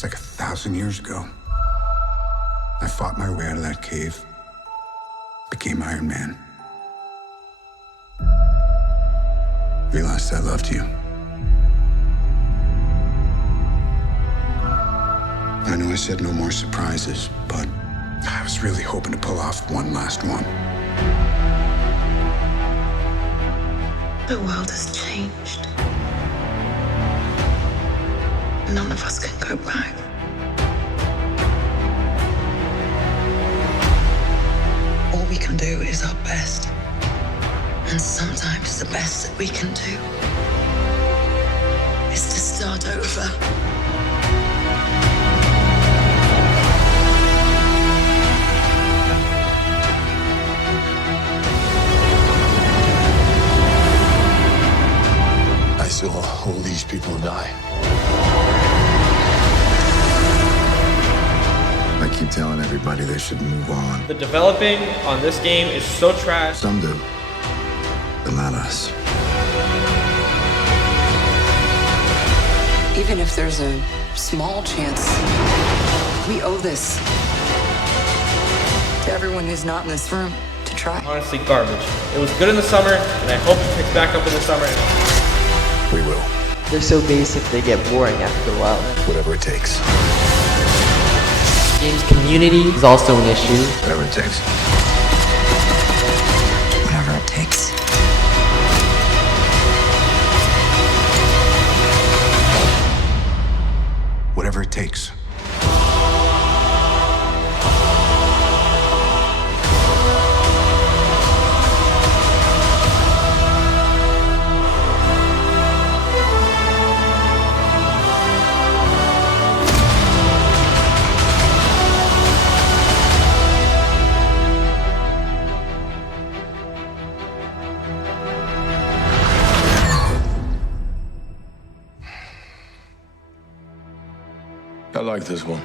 was like 1,000 years ago. I fought my way out of that cave, became Iron Man. Realized I loved you. I know I said no more surprises, but I was really hoping to pull off one last one. The world has changed. None of us can go back. All we can do is our best. And sometimes the best that we can do is to start over. I saw all these people die. I keep telling everybody they should move on. The developing on this game is so trash. Some do, but not us. Even if there's a small chance, we owe this to everyone who's not in this room to try. Honestly, garbage. It was good in the summer, and I hope it picks back up in the summer. We will. They're so basic, they get boring after a while. Whatever it takes. Game's community is also an issue. Whatever it takes. Whatever it takes. Whatever it takes. I like this one.